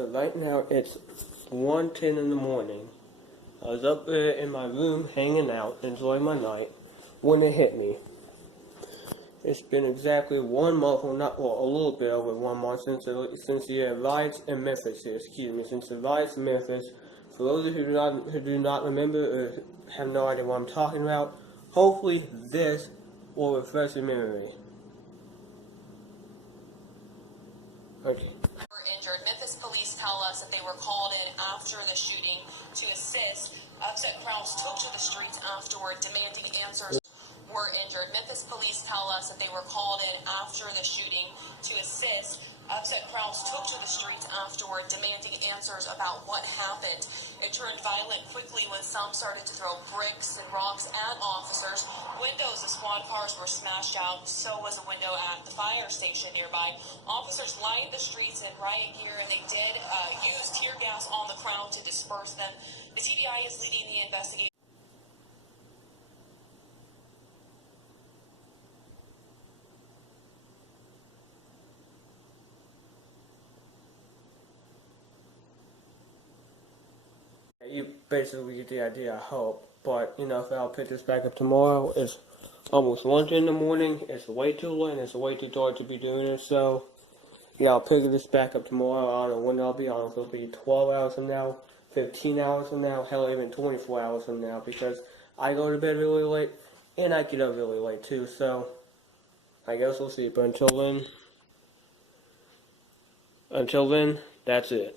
So right now it's 1:10 in the morning. I was up there in my room hanging out, enjoying my night, when it hit me. It's been exactly 1 month, or not, well, a little bit over 1 month since the riots in Memphis here, since the riots in Memphis. For those of you who do not remember or have no idea what I'm talking about, hopefully this will refresh your memory. Okay. Were injured. Memphis police tell us that they were called in after the shooting to assist. Upset crowds took to the streets afterward, demanding answers. Were injured. Memphis police tell us that they were called in after the shooting to assist. Upset crowds took to the streets afterward, demanding answers about what happened. It turned violent quickly when some started to throw bricks and rocks at officers. Windows of squad cars were smashed out. So was a window at the fire station nearby. Officers lined the streets in riot gear, and they did use tear gas on the crowd to disperse them. The TBI is leading the investigation. You basically get the idea, I hope. But, if I'll pick this back up tomorrow, it's almost 1 in the morning. It's way too late, and it's way too dark to be doing it. So, I'll pick this back up tomorrow. I don't know when I'll be on. If it'll be 12 hours from now, 15 hours from now, hell, even 24 hours from now. Because I go to bed really late, and I get up really late, too. So, I guess we'll see. But until then, that's it.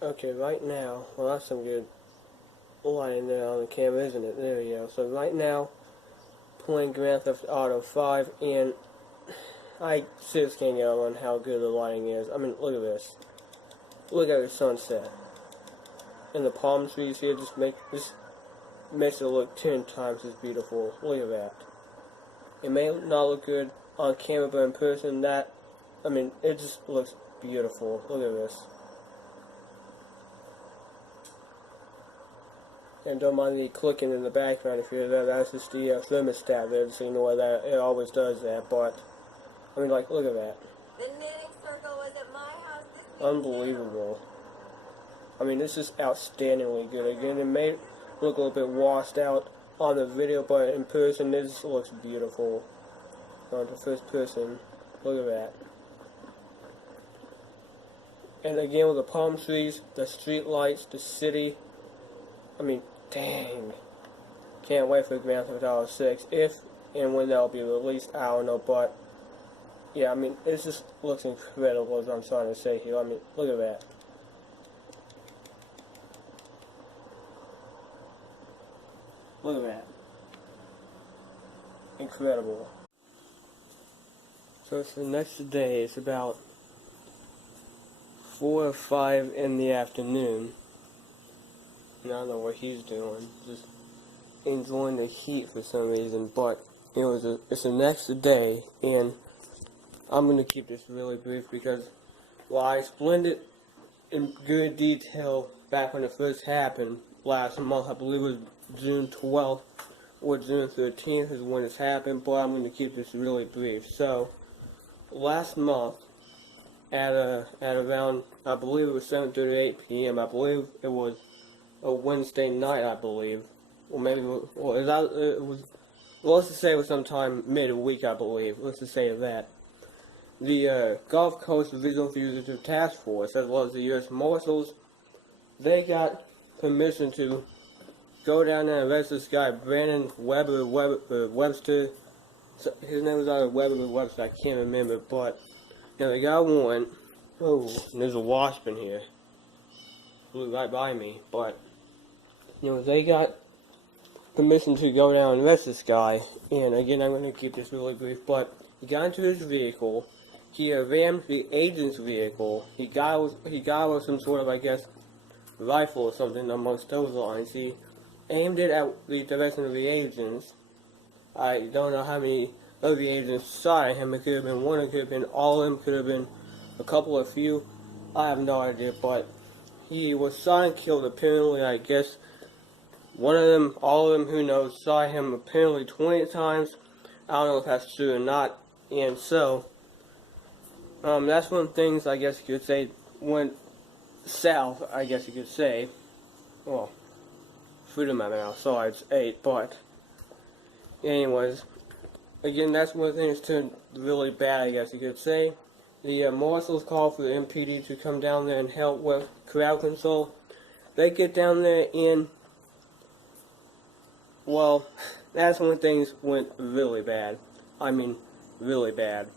Okay, right now, well, that's some good lighting there on the camera, isn't it? There we go. So right now, playing Grand Theft Auto 5, and I seriously can't get on how good the lighting is. I mean, look at this. Look at the sunset. And the palm trees here just makes it look 10 times as beautiful. Look at that. It may not look good on camera, but in person, it just looks beautiful. Look at this. And don't mind the clicking in the background if you hear that. That's just the thermostat there, so you know that it always does that. But, look at that. The knitting circle was at my house this week. Unbelievable. This is outstandingly good. Again, it may look a little bit washed out on the video, but in person, this looks beautiful. On the first person, look at that. And again, with the palm trees, the street lights, the city. Dang. Can't wait for Grand Theft Auto 6. If and when that'll be released, I don't know. But, yeah, it just looks incredible, as I'm trying to say here. Look at that. Look at that. Incredible. So it's the next day. It's about 4 or 5 in the afternoon. I don't know what he's doing, just enjoying the heat for some reason, but it's the next day, and I'm going to keep this really brief because while I explained it in good detail back when it first happened last month, I believe it was June 12th or June 13th is when it's happened, but I'm going to keep this really brief. So, last month, at around, I believe it was 7:38 p.m., I believe it was a Wednesday night, I believe, or maybe, let's just say it was sometime mid-week, I believe, let's just say that. The Gulf Coast Visual Fugitive Task Force, as well as the U.S. Marshals, they got permission to go down there and arrest this guy, Brandon Webster. So his name was either Weber or Webster, I can't remember, but, they got one. Oh, and there's a wasp in here. Flew right by me, but they got permission to go down and arrest this guy, and again, I'm going to keep this really brief, but he got into his vehicle, he rammed the agent's vehicle, he got with some sort of, I guess, rifle or something amongst those lines. He aimed it at the direction of the agents. I don't know how many of the agents shot at him. It could have been one, it could have been all of them, could have been a couple of few, I have no idea, but he was shot and killed. Apparently, I guess one of them, all of them, who knows, shot him apparently 20 times. I don't know if that's true or not. And so, That's when things, I guess you could say, went south, I guess you could say. Well, food in my mouth, so it's 8, but anyways, again, that's when things turned really bad, I guess you could say. The marshals called for the MPD to come down there and help with crowd control. They get down there and, well, that's when things went really bad. I mean, really bad.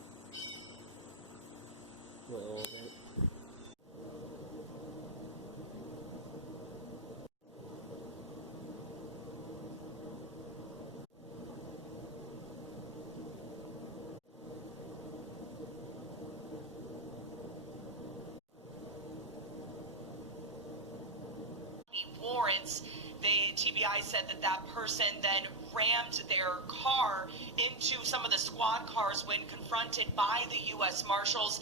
Warrants. The TBI said that that person then rammed their car into some of the squad cars when confronted by the U.S. Marshals.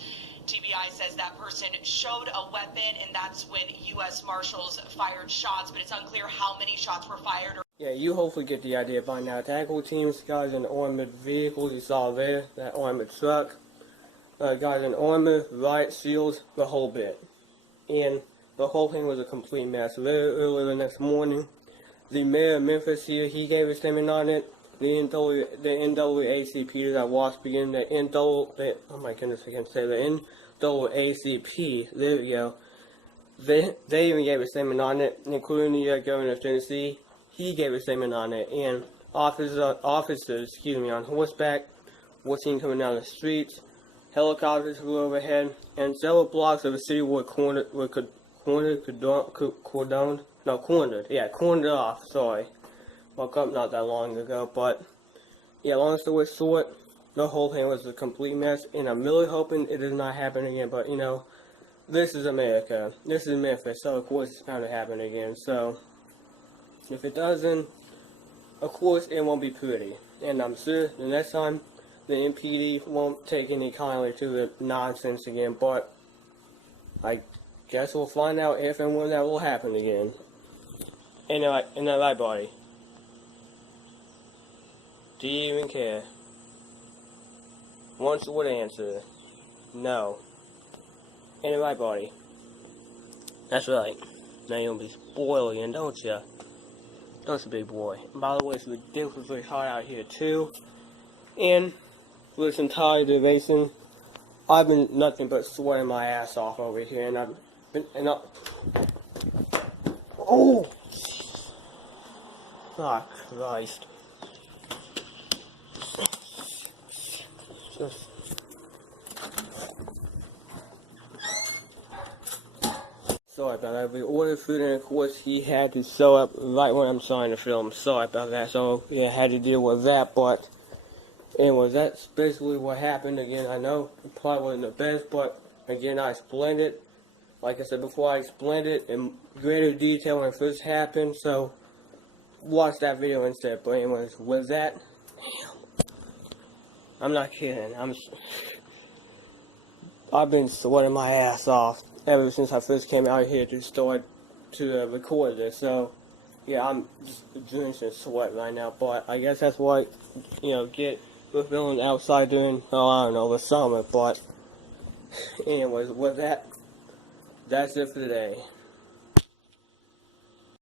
TBI says that person showed a weapon, and that's when U.S. Marshals fired shots, but it's unclear how many shots were fired. Yeah, you hopefully get the idea by now. Tackle teams, guys in armored vehicles, you saw there, that armored truck. Guys in armor, riot shields, the whole bit. And the whole thing was a complete mess. Very early the next morning, the mayor of Memphis here, he gave a statement on it. The NAACP that I watched begin, oh my goodness, I can't say the NAACP, there we go. They even gave a statement on it, including the governor of Tennessee. He gave a statement on it, and officers, on horseback were seen coming down the streets. Helicopters flew overhead, and several blocks of the city were cornered off, sorry. Woke up not that long ago, but, yeah, long story short, the whole thing was a complete mess, and I'm really hoping it does not happen again, but, you know, this is America. This is Memphis, so of course it's bound to happen again, so, if it doesn't, of course it won't be pretty, and I'm sure the next time, the MPD won't take any kindly to the nonsense again, but I guess we'll find out if and when that will happen again. And right, buddy? Do you even care? One short answer. No. And right, buddy? That's right. Now you'll be spoiled again, don't ya? Don't you, big boy? And by the way, it's ridiculously hot out here, too. And for this entire duration, I've been nothing but sweating my ass off over here, and I've been, oh! Oh, Christ. Just... Sorry about that. We ordered food, and of course, he had to show up right when I'm starting to film. Sorry about that. So, yeah, I had to deal with that, but... Anyways, that's basically what happened. Again, I know it probably wasn't the best, but again, I explained it. Like I said before, I explained it in greater detail when it first happened, so watch that video instead. But anyways, with that, I'm not kidding. I've been sweating my ass off ever since I first came out here to start to record this. So, yeah, I'm just drenched sweat right now. But I guess that's what, get with feeling outside during, I don't know, the summer. But anyways, with that, that's it for today.